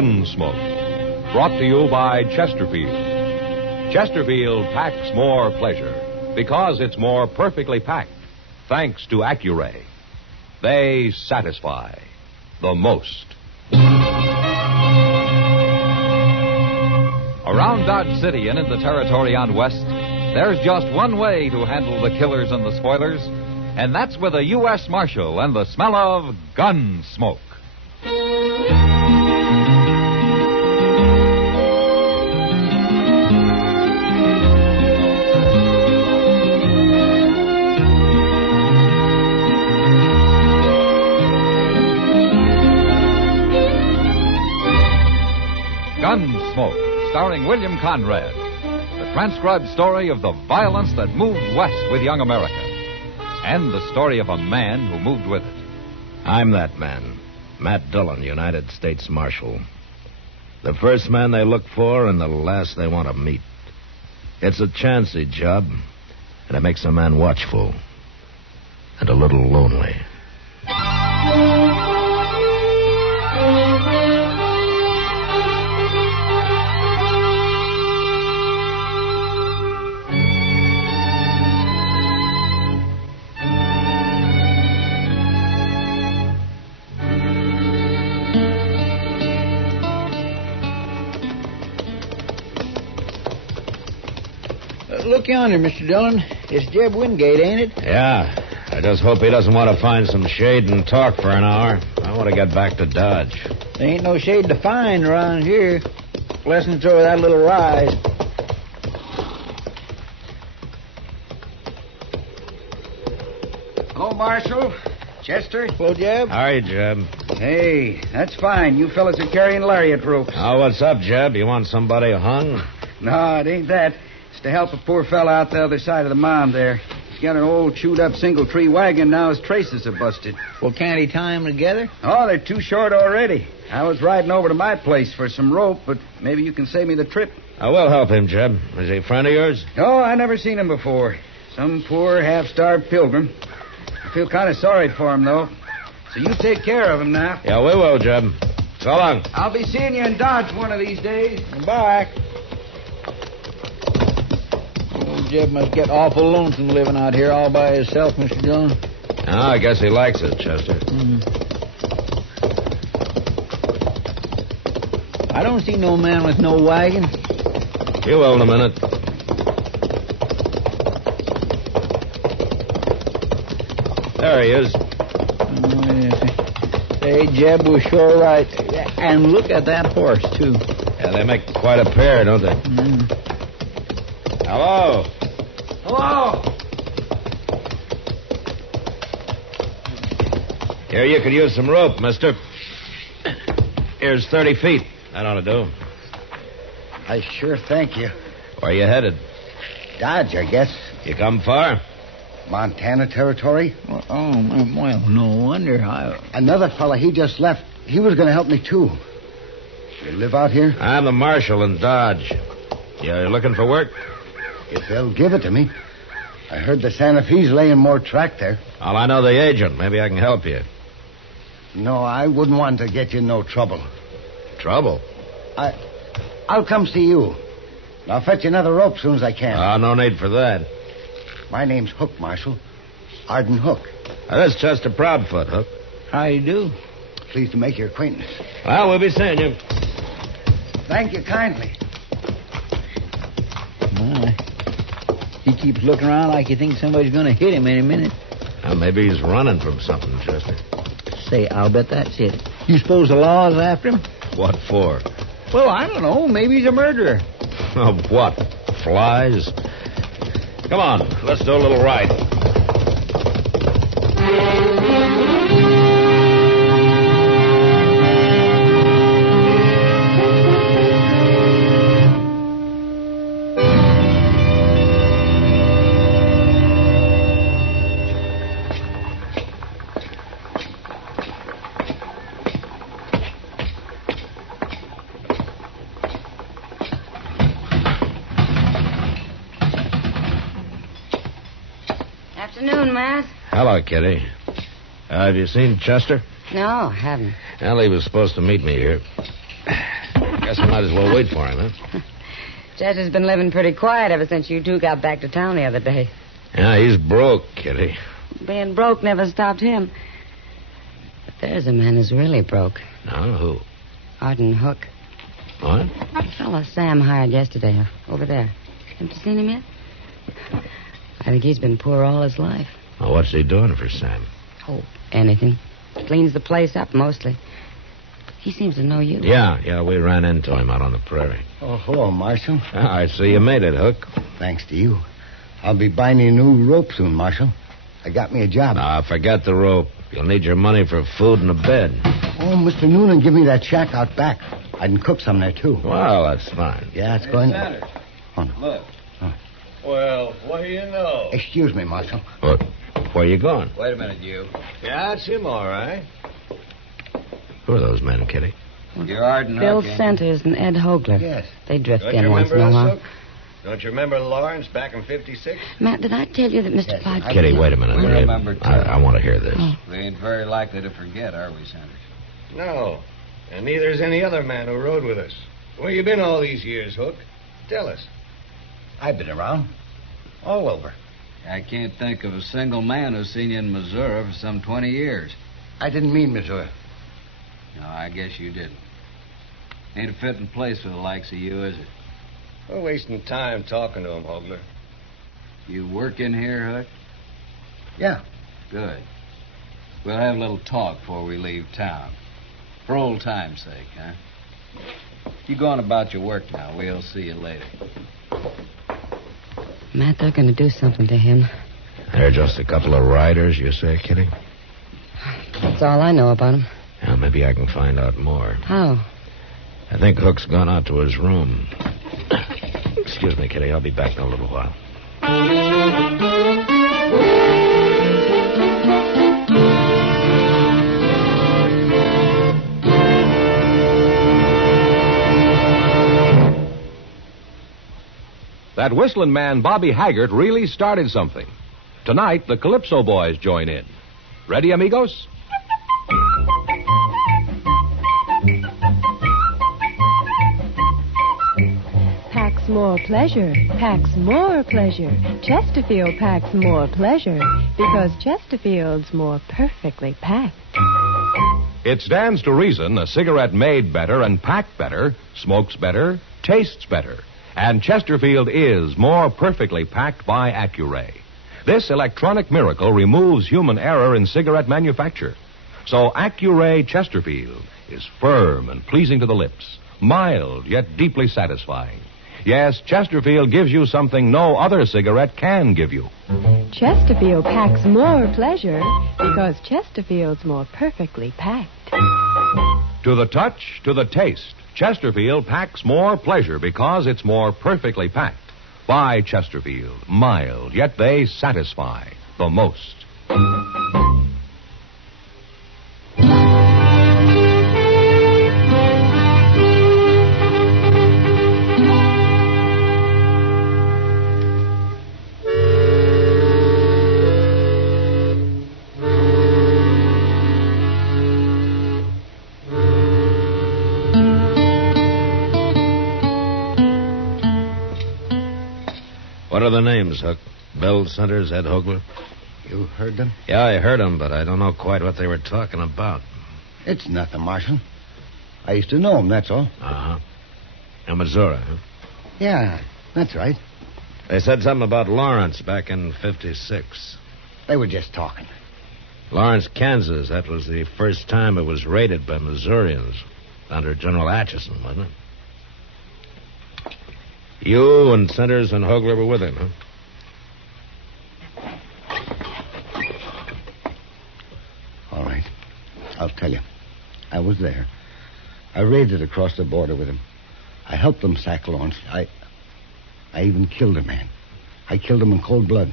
Gunsmoke, brought to you by Chesterfield. Chesterfield packs more pleasure because it's more perfectly packed, thanks to Accuray. They satisfy the most. Around Dodge City and in the territory on West, there's just one way to handle the killers and the spoilers, and that's with a U.S. Marshal and the smell of Gunsmoke. Gunsmoke, starring William Conrad. The transcribed story of the violence that moved west with young America. And the story of a man who moved with it. I'm that man, Matt Dillon, United States Marshal. The first man they look for and the last they want to meet. It's a chancy job, and it makes a man watchful and a little lonely. Look yonder, Mr. Dillon. It's Jeb Wingate, ain't it? Yeah. I just hope he doesn't want to find some shade and talk for an hour. I want to get back to Dodge. There ain't no shade to find around here. Unless it's over that little rise. Hello, Marshal. Chester? Hello, Jeb. How are you, Jeb? Hey, that's fine. You fellas are carrying lariat ropes. Oh, what's up, Jeb? You want somebody hung? No, it ain't that. It's to help a poor fella out the other side of the mound there. He's got an old chewed-up single-tree wagon. Now his traces are busted. Well, can't he tie them together? Oh, they're too short already. I was riding over to my place for some rope, but maybe you can save me the trip. I will help him, Jeb. Is he a friend of yours? Oh, I never seen him before. Some poor, half-starved pilgrim. I feel kind of sorry for him, though. So you take care of him now. Yeah, we will, Jeb. So long. I'll be seeing you in Dodge one of these days. Bye. Old Jeb must get awful lonesome living out here all by himself, Mr. Dillon. Oh, I guess he likes it, Chester. I don't see no man with no wagon. You will in a minute. There he is. Oh, yes. Hey, Jeb was sure right. And look at that horse, too. Yeah, they make quite a pair, don't they? Hello. Hello. Here, you could use some rope, mister. Here's 30 feet. That ought to do. I sure thank you. Where you headed? Dodge, I guess. You come far? Montana territory. Well, no wonder. Another fella, he just left. He was going to help me, too. You live out here? I'm the marshal in Dodge. You looking for work? If they'll give it to me. I heard the Santa Fe's laying more track there. Well, I know the agent. Maybe I can help you. No, I wouldn't want to get you in no trouble. Trouble? I'll come see you. I'll fetch you another rope as soon as I can. No need for that. My name's Hook, Marshal. Arden Hook. This is Chester Proudfoot, Hook. How you do? Pleased to make your acquaintance. Well, we'll be seeing you. Thank you kindly. My. He keeps looking around like he thinks somebody's going to hit him any minute. Well, maybe he's running from something, Chester. Say, I'll bet that's it. You suppose the law's after him? What for? Well, I don't know. Maybe he's a murderer. Of what? Flies? Come on, let's do a little ride. Afternoon, Matt. Hello, Kitty. Have you seen Chester? No, haven't. Well, he was supposed to meet me here. Guess I might as well wait for him, huh? Chester's been living pretty quiet ever since you two got back to town the other day. Yeah, he's broke, Kitty. Being broke never stopped him. But there's a man who's really broke. No, who? Arden Hook. What? The fellow Sam hired yesterday over there. Haven't you seen him yet? I think he's been poor all his life. Well, what's he doing for Sam? Oh, anything. Cleans the place up mostly. He seems to know you. Yeah, we ran into him out on the prairie. Oh, hello, Marshal. I see you made it, Hook. Thanks to you. I'll be buying you a new rope soon, Marshal. I got me a job. Forget the rope. You'll need your money for food and a bed. Oh, Mr. Noonan, give me that shack out back. I can cook some there, too. Well, that's fine. Yeah, it's going... Sanders. Oh, no. Look. Oh. Well, what do you know? Excuse me, Marshal. What? Where you going? Wait a minute, you. Yeah, it's him, all right. Who are those men, Kitty? You're Arden Bill Hook, Centers and Ed Hogler. Yes. They drift Don't in you once in remember a us, while. Hook? Don't you remember Lawrence back in 56? Matt, did I tell you that Mr. Yes, Podkins... Kitty, wait a minute. We remember, too. I want to hear this. Oh. We ain't very likely to forget, are we, Sanders? No. And neither is any other man who rode with us. Where you been all these years, Hook? Tell us. I've been around. All over. I can't think of a single man who's seen you in Missouri for some 20 years. I didn't mean Missouri. No, I guess you didn't. Ain't a fitting place for the likes of you, is it? We're wasting time talking to him, Hogler. You work in here, Hook? Yeah. Good. We'll have a little talk before we leave town. For old time's sake, huh? You go on about your work now. We'll see you later. Matt, they're going to do something to him. They're just a couple of riders, you say, Kitty? That's all I know about him. Well, maybe I can find out more. How? I think Hook's gone out to his room. Excuse me, Kitty. I'll be back in a little while. That whistling man, Bobby Haggart, really started something. Tonight, the Calypso Boys join in. Ready, amigos? Packs more pleasure, packs more pleasure. Chesterfield packs more pleasure because Chesterfield's more perfectly packed. It stands to reason a cigarette made better and packed better, smokes better, tastes better. And Chesterfield is more perfectly packed by Accuray. This electronic miracle removes human error in cigarette manufacture. So Accuray Chesterfield is firm and pleasing to the lips, mild yet deeply satisfying. Yes, Chesterfield gives you something no other cigarette can give you. Chesterfield packs more pleasure because Chesterfield's more perfectly packed. To the touch, to the taste, Chesterfield packs more pleasure because it's more perfectly packed. By Chesterfield, mild, yet they satisfy the most. What are the names, Hook? Bill Centers, Ed Hogler? You heard them? Yeah, I heard them, but I don't know quite what they were talking about. It's nothing, Marshal. I used to know them, that's all. Uh-huh. In Missouri, huh? Yeah, that's right. They said something about Lawrence back in 56. They were just talking. Lawrence, Kansas. That was the first time it was raided by Missourians under General Atchison, wasn't it? You and Centers and Hogler were with him, huh? All right. I'll tell you. I was there. I raided across the border with him. I helped them sack Lawrence. I even killed a man. I killed him in cold blood.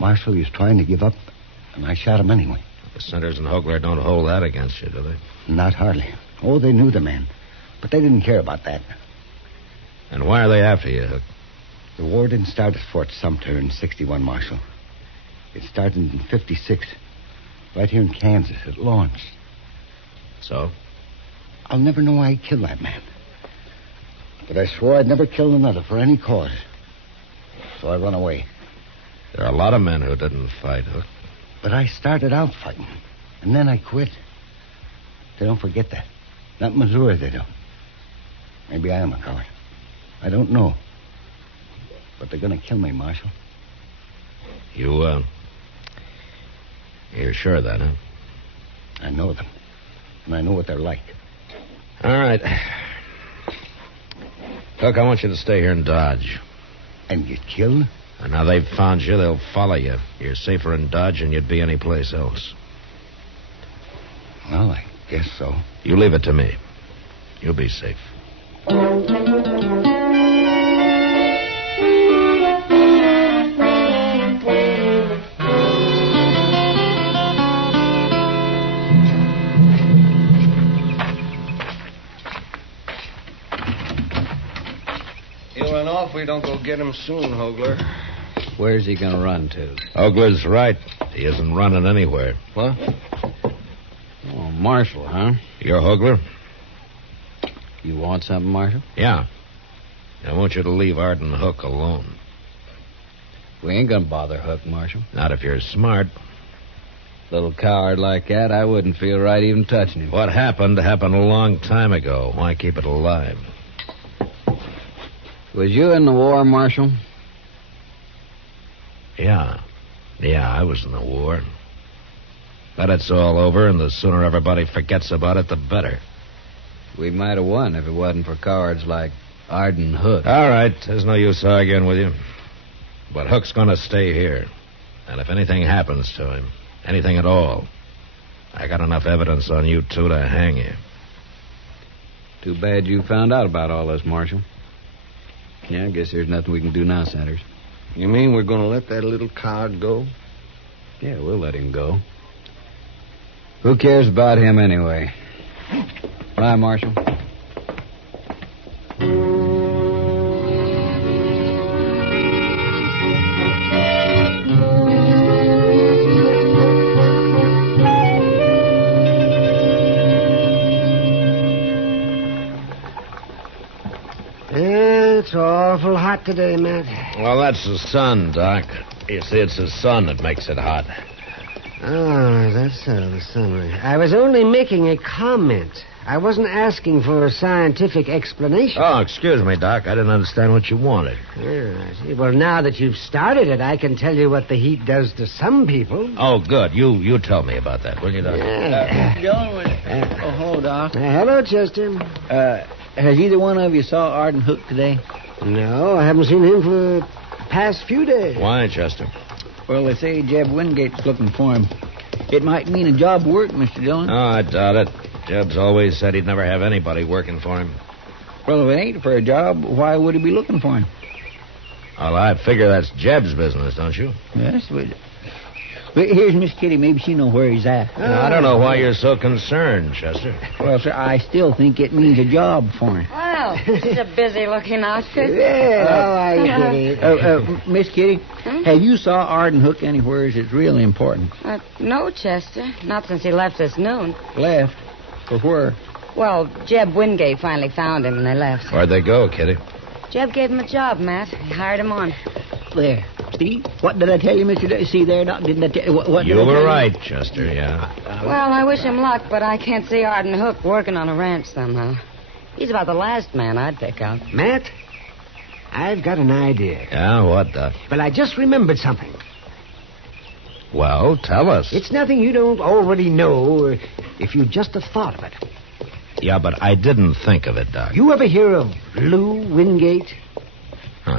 Marshal, he was trying to give up, and I shot him anyway. The Centers and Hogler don't hold that against you, do they? Not hardly. Oh, they knew the man. But they didn't care about that. And why are they after you, Hook? The war didn't start at Fort Sumter in 61, Marshal. It started in 56, right here in Kansas, at Lawrence. So? I'll never know why I killed that man. But I swore I'd never kill another for any cause. So I run away. There are a lot of men who didn't fight, Hook. But I started out fighting, and then I quit. They don't forget that. Not in Missouri, they don't. Maybe I am a coward. I don't know. But they're going to kill me, Marshal. You're sure of that, huh? I know them. And I know what they're like. All right. Hook, I want you to stay here in Dodge. And get killed? And now they've found you, they'll follow you. You're safer in Dodge than you'd be anyplace else. Well, I guess so. You leave it to me. You'll be safe. He'll run off if we don't go get him soon, Hogler. Where's he going to run to? Ogler's right. He isn't running anywhere. What? Oh, Marshal, huh? You're Hogler? You want something, Marshal? Yeah. I want you to leave Arden Hook alone. We ain't going to bother Hook, Marshal. Not if you're smart. Little coward like that, I wouldn't feel right even touching him. What happened a long time ago. Why keep it alive? Was you in the war, Marshal? Yeah, I was in the war. But it's all over, and the sooner everybody forgets about it, the better. We might have won if it wasn't for cowards like Arden Hook. All right, there's no use arguing with you. But Hook's going to stay here. And if anything happens to him, anything at all, I got enough evidence on you two to hang you. Too bad you found out about all this, Marshal. Yeah, I guess there's nothing we can do now, Sanders. You mean we're going to let that little coward go? Yeah, we'll let him go. Who cares about him anyway? Bye, Marshal. It's awful hot today, Matt. Well, that's the sun, Doc. You see, it's the sun that makes it hot. Oh, that's the sun. I was only making a comment. I wasn't asking for a scientific explanation. Oh, excuse me, Doc. I didn't understand what you wanted. Yeah, I see. Well, now that you've started it, I can tell you what the heat does to some people. Oh, good. You tell me about that, will you, Doc? Yeah. Gentlemen. Hold on. Hello, Chester. Has either one of you saw Arden Hook today? No, I haven't seen him for the past few days. Why, Chester? Well, they say Jeb Wingate's looking for him. It might mean a job work, Mr. Dillon. Oh, I doubt it. Jeb's always said he'd never have anybody working for him. Well, if it ain't for a job, why would he be looking for him? Well, I figure that's Jeb's business, don't you? Yes, but here's Miss Kitty. Maybe she knows where he's at. I don't know why you're so concerned, Chester. Well, sir, I still think it means a job for him. Well, she's a busy-looking outfit. Yeah, how are you, Kitty? Miss Kitty, have you saw Arden Hook anywhere? It's really important. No, Chester. Not since he left this noon. Left? For where? Well, Jeb Wingate finally found him and they left. Where'd they go, Kitty? Jeb gave him a job, Matt. He hired him on. There. See? What did I tell you, Mr. See there, Doc? Didn't I tell you? What You were right, Chester, yeah. Well, I wish him luck, but I can't see Arden Hook working on a ranch somehow. He's about the last man I'd pick out. Matt, I've got an idea. Yeah, what, Doc? But I just remembered something. Well, tell us. It's nothing you don't already know if you just have thought of it. Yeah, but I didn't think of it, Doc. You ever hear of Lou Wingate?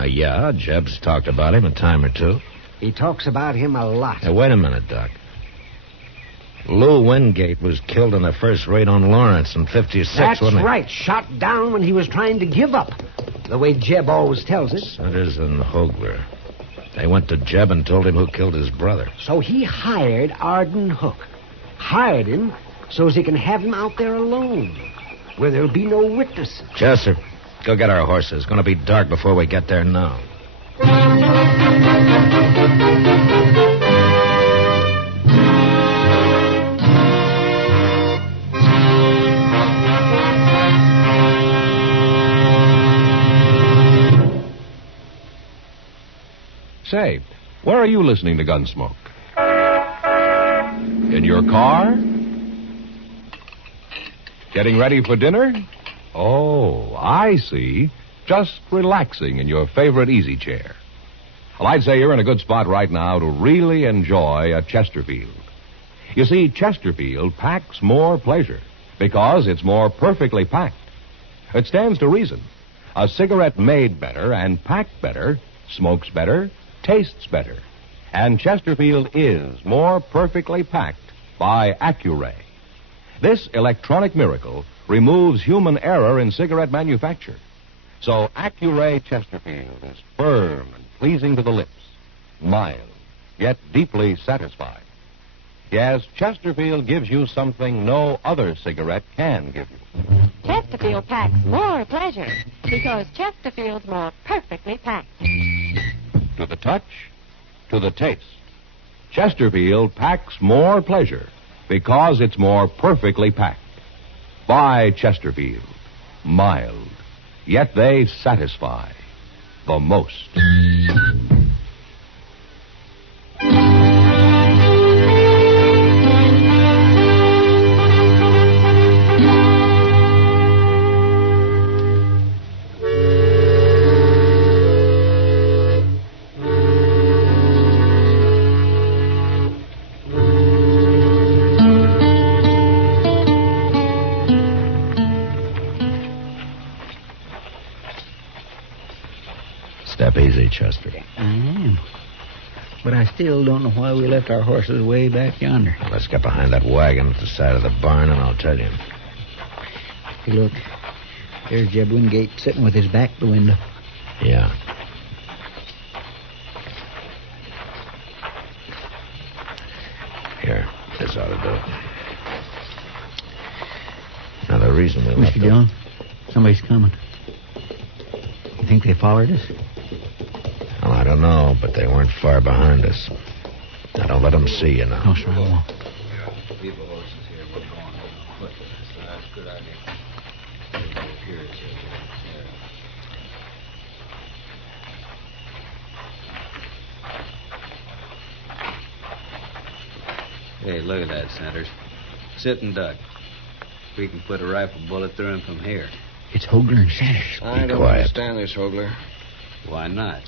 Yeah, Jeb's talked about him a time or two. He talks about him a lot. Now, wait a minute, Doc. Lou Wingate was killed in the first raid on Lawrence in 56, That's wasn't he? right. Shot down when he was trying to give up. The way Jeb always tells it. Sanders and Hogler. They went to Jeb and told him who killed his brother. So he hired Arden Hook. Hired him so as he can have him out there alone, where there'll be no witnesses. Chester, go get our horses. It's going to be dark before we get there now. Say, where are you listening to Gunsmoke? In your car? Getting ready for dinner? Oh, I see. Just relaxing in your favorite easy chair. Well, I'd say you're in a good spot right now to really enjoy a Chesterfield. You see, Chesterfield packs more pleasure because it's more perfectly packed. It stands to reason. A cigarette made better and packed better smokes better, tastes better. And Chesterfield is more perfectly packed by Accuray. This electronic miracle removes human error in cigarette manufacture. So Accuray Chesterfield is firm and pleasing to the lips, mild, yet deeply satisfying. Yes, Chesterfield gives you something no other cigarette can give you. Chesterfield packs more pleasure because Chesterfield's more perfectly packed. To the touch, to the taste. Chesterfield packs more pleasure because it's more perfectly packed. Buy Chesterfield. Mild, yet they satisfy the most. Step easy, Chester. I am. But I still don't know why we left our horses way back yonder. Now, let's get behind that wagon at the side of the barn, and I'll tell you. Hey, look. There's Jeb Wingate sitting with his back to the window. Yeah. Here, this ought to do it. Now, the reason we left Mr. Dillon, somebody's coming. You think they followed us? Well, I don't know, but they weren't far behind us. Now, don't let them see you now. No, sir, I won't. Leave the horses here. We're going on foot. That's a good idea. Here it is. Hey, look at that, Sanders. Sit and duck. We can put a rifle bullet through him from here. It's Hogler and Sanders. I don't quiet. understand this, Hogler. Why not?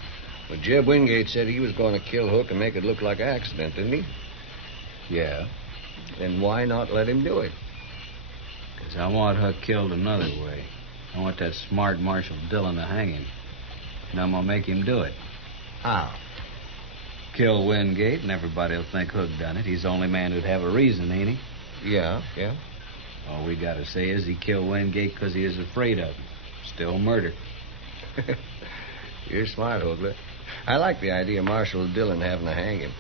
Well, Jeb Wingate said he was going to kill Hook and make it look like an accident, didn't he? Yeah. Then why not let him do it? Because I want Huck killed another way. I want that smart Marshal Dillon to hang him. And I'm going to make him do it. How? Kill Wingate, and everybody will think Hook done it. He's the only man who'd have a reason, ain't he? Yeah. All we got to say is he killed Wingate because he is afraid of him. Still murder. You're smart, Hogler. I like the idea of Marshal Dillon having to hang him.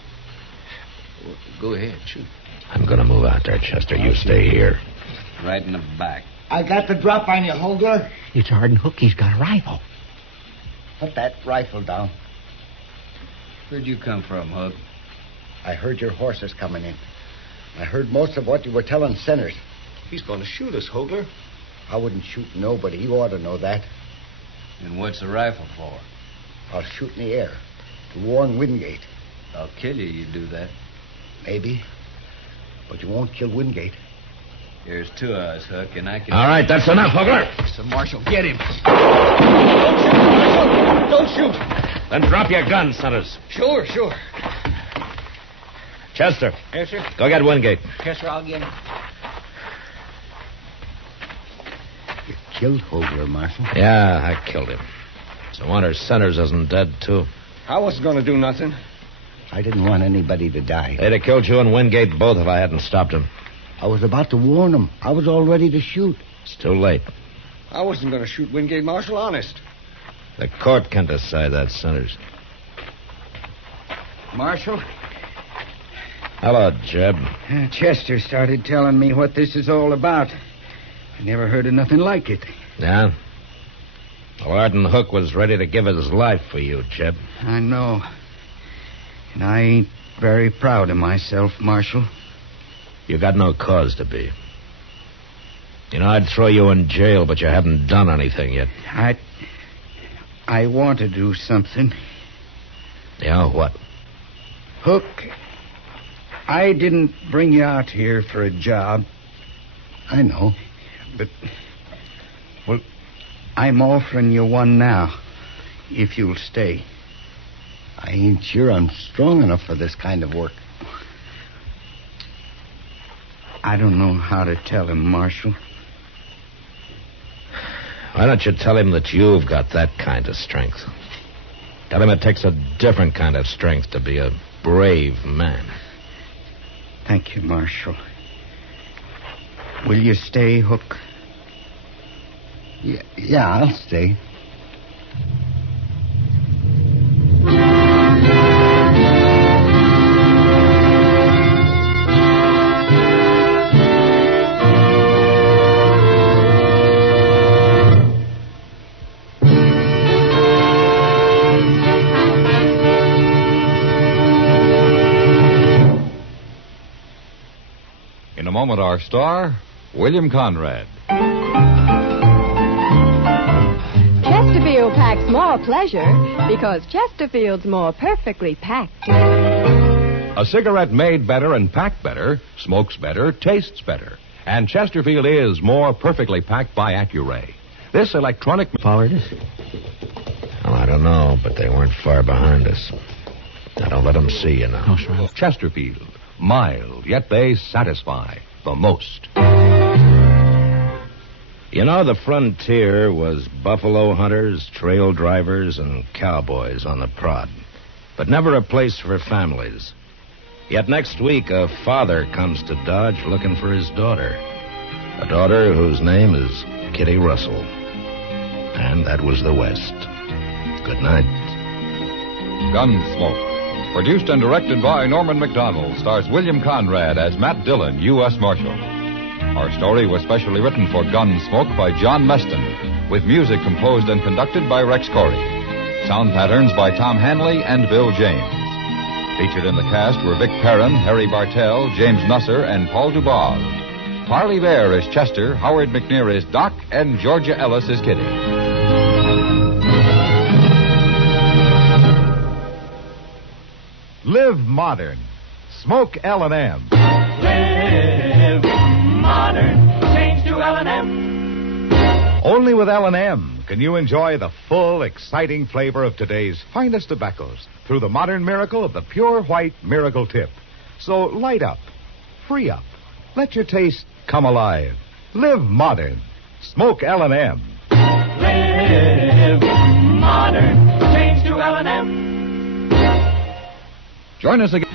Well, go ahead, shoot. I'm going to move out there, Chester. You stay here. Right in the back. I got the drop on you, Hogler. It's Arden Hook. He's got a rifle. Put that rifle down. Where'd you come from, Hook? I heard your horses coming in. I heard most of what you were telling Centers. He's going to shoot us, Hogler. I wouldn't shoot nobody. You ought to know that. And what's the rifle for? I'll shoot in the air to warn Wingate. I'll kill you, you do that. Maybe. But you won't kill Wingate. There's two of us, Hook, and I can... All right, that's enough, Hogler. So, Marshal, get him. Don't shoot. Then drop your gun, Centers. Sure. Chester, Yes, sir. go get Wingate. Yes, sir, I'll get him. You killed Hogler, Marshal. Yeah, I killed him. So wonder Centers isn't dead, too. I wasn't going to do nothing. I didn't want anybody to die. They'd have killed you and Wingate both if I hadn't stopped him. I was about to warn them. I was all ready to shoot. It's too late. I wasn't going to shoot Wingate, Marshal, honest. The court can decide that, Centers. Marshal, Hello, Jeb. Chester started telling me what this is all about. I never heard of nothing like it. Yeah? Well, Arden Hook was ready to give his life for you, Jeb. I know. And I ain't very proud of myself, Marshal. You got no cause to be. You know, I'd throw you in jail, but you haven't done anything yet. I want to do something. Yeah, what? Hook, I didn't bring you out here for a job. I know. But, well, I'm offering you one now, if you'll stay. I ain't sure I'm strong enough for this kind of work. I don't know how to tell him, Marshal. Why don't you tell him that you've got that kind of strength? Tell him it takes a different kind of strength to be a brave man. Thank you, Marshal. Will you stay, Hook? Yeah, I'll stay. In a moment, our star, William Conrad. Chesterfield packs more pleasure because Chesterfield's more perfectly packed. A cigarette made better and packed better, smokes better, tastes better. And Chesterfield is more perfectly packed by Accuray. This electronic... Followed us? Well, I don't know, but they weren't far behind us. Now, don't let them see you now. Oh, sure. Chesterfield. Mild, yet they satisfy the most. You know, the frontier was buffalo hunters, trail drivers, and cowboys on the prod, but never a place for families. Yet next week, a father comes to Dodge looking for his daughter. A daughter whose name is Kitty Russell. And that was the West. Good night. Gunsmoke. Produced and directed by Norman Macdonnell, stars William Conrad as Matt Dillon, U.S. Marshal. Our story was specially written for Gunsmoke by John Meston, with music composed and conducted by Rex Corey. Sound patterns by Tom Hanley and Bill James. Featured in the cast were Vic Perrin, Harry Bartell, James Nusser, and Paul Dubov. Parley Bear is Chester, Howard McNear is Doc, and Georgia Ellis is Kitty. Live modern. Smoke L&M. Live modern. Change to L&M. Only with L&M can you enjoy the full, exciting flavor of today's finest tobaccos through the modern miracle of the pure white Miracle Tip. So light up. Free up. Let your taste come alive. Live modern. Smoke L&M. Live modern. Change to L&M. Join us again.